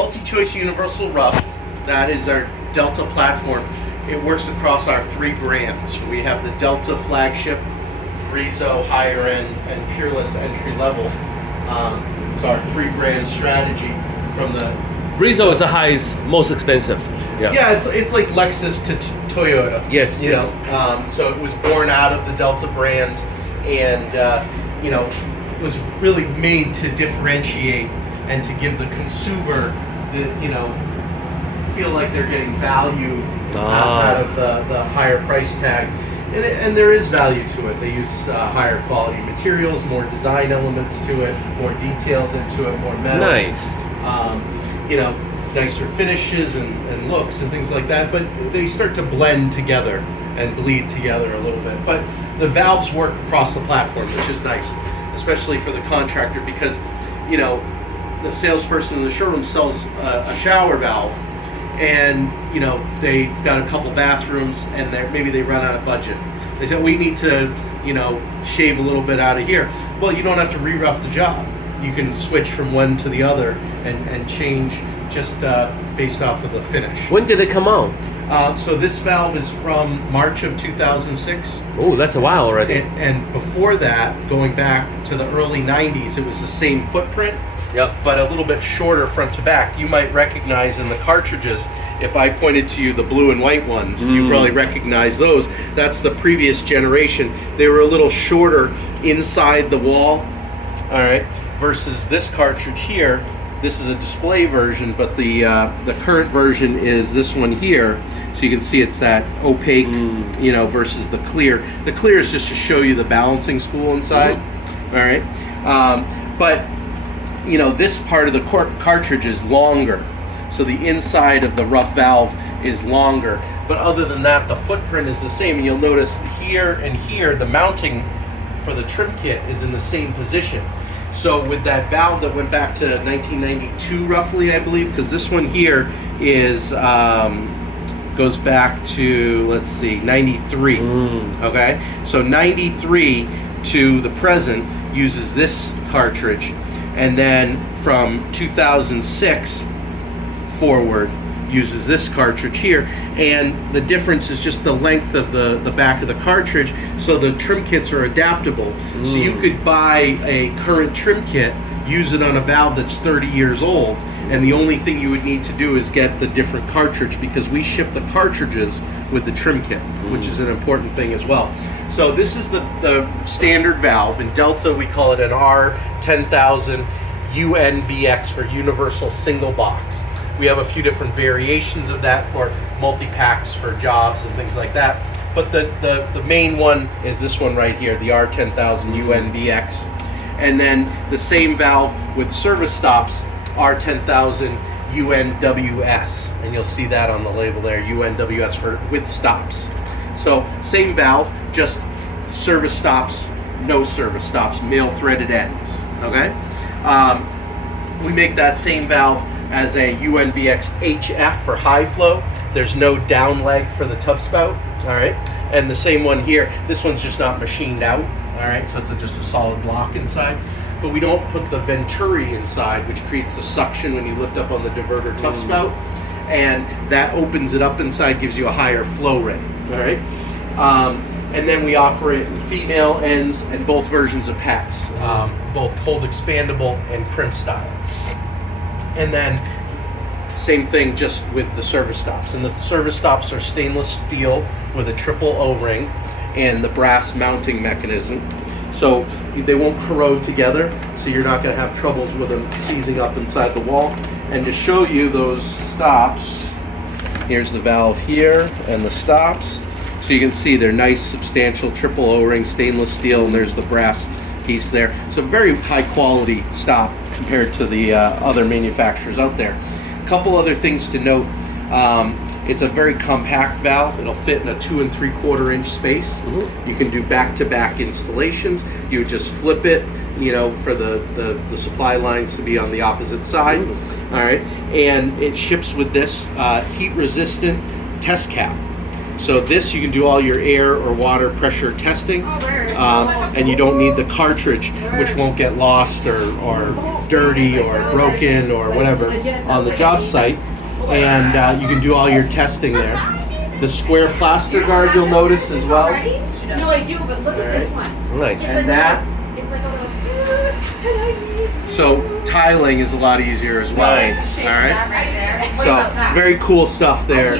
multi-choice universal rough. That is our Delta platform. It works across our 3 brands. We have the Delta flagship, Brizo higher end, and Peerless entry level. It's our 3-brand strategy from the. Brizo is the highest, most expensive. Yeah, it's like Lexus to Toyota. Yes, you know. So it was born out of the Delta brand, and you know, was really made to differentiate and to give the consumer the, you know, feel like they're getting value out of the higher price tag. And there is value to it. They use higher quality materials, more design elements to it, more details into it, more metal. Nice. You know, nicer finishes and looks and things like that. But they start to blend together and bleed together a little bit. But the valves work across the platform, which is nice, especially for the contractor, because, you know, the salesperson in the showroom sells a shower valve, and you know they've got a couple bathrooms, and maybe they run out of budget. They said, we need to, you know, shave a little bit out of here. Well, you don't have to re-rough the job. You can switch from one to the other and change just based off of the finish. When did it come out? So this valve is from March of 2006. Oh, that's a while already. And before that, going back to the early 90s, it was the same footprint. Yep. But a little bit shorter front to back. You might recognize in the cartridges, if I pointed to you the blue and white ones, you probably recognize those. That's the previous generation. They were a little shorter inside the wall, all right, versus this cartridge here. This is a display version, but the current version is this one here. So you can see it's that opaque, you know, versus the clear. The clear is just to show you the balancing spool inside, all right. But you know, this part of the cartridge is longer, so the inside of the rough valve is longer. But other than that, the footprint is the same. And you'll notice here and here, the mounting for the trim kit is in the same position. So with that valve that went back to 1992, roughly, I believe, because this one here is goes back to, let's see, 93. Okay, so 93 to the present uses this cartridge. And then from 2006 forward uses this cartridge here, and the difference is just the length of the back of the cartridge, so the trim kits are adaptable. So you could buy a current trim kit, use it on a valve that's 30 years old, and the only thing you would need to do is get the different cartridge, because we ship the cartridges with the trim kit, which is an important thing as well. So this is the standard valve. In Delta, we call it an R10000 UNBX for Universal Single Box. We have a few different variations of that for multi-packs for jobs and things like that. But the main one is this one right here, the R10000 UNBX. And then the same valve with service stops, R10000 UNWS. And you'll see that on the label there, UNWS for with stops. So same valve, just service stops, no service stops, male threaded ends, okay? We make that same valve as a UNBX HF for high flow. There's no down leg for the tub spout, all right? And the same one here, this one's just not machined out, all right? So it's just a solid block inside. But we don't put the venturi inside, which creates the suction when you lift up on the diverter tub spout. And that opens it up inside, gives you a higher flow rate, all right? And then we offer it in female ends and both versions of packs, both cold expandable and crimp style. And then same thing just with the service stops. And the service stops are stainless steel with a triple O-ring and the brass mounting mechanism. So they won't corrode together, so you're not going to have troubles with them seizing up inside the wall. And to show you those stops, here's the valve here and the stops. So you can see they're nice, substantial triple O-ring stainless steel, and there's the brass piece there. So very high quality stop compared to the other manufacturers out there. A couple other things to note. It's a very compact valve. It'll fit in a 2 3/4 inch space. You can do back-to-back installations. You would just flip it, you know, for the supply lines to be on the opposite side. All right, and it ships with this heat-resistant test cap. So this, you can do all your air or water pressure testing, and you don't need the cartridge, which won't get lost or dirty or broken or whatever on the job site. And you can do all your testing there. The square plaster guard you'll notice as well. No, I do, but look at this one. Nice. And that, It's like a little. so tiling is a lot easier as well. Nice. All right. That right there. What So about that? very cool stuff there.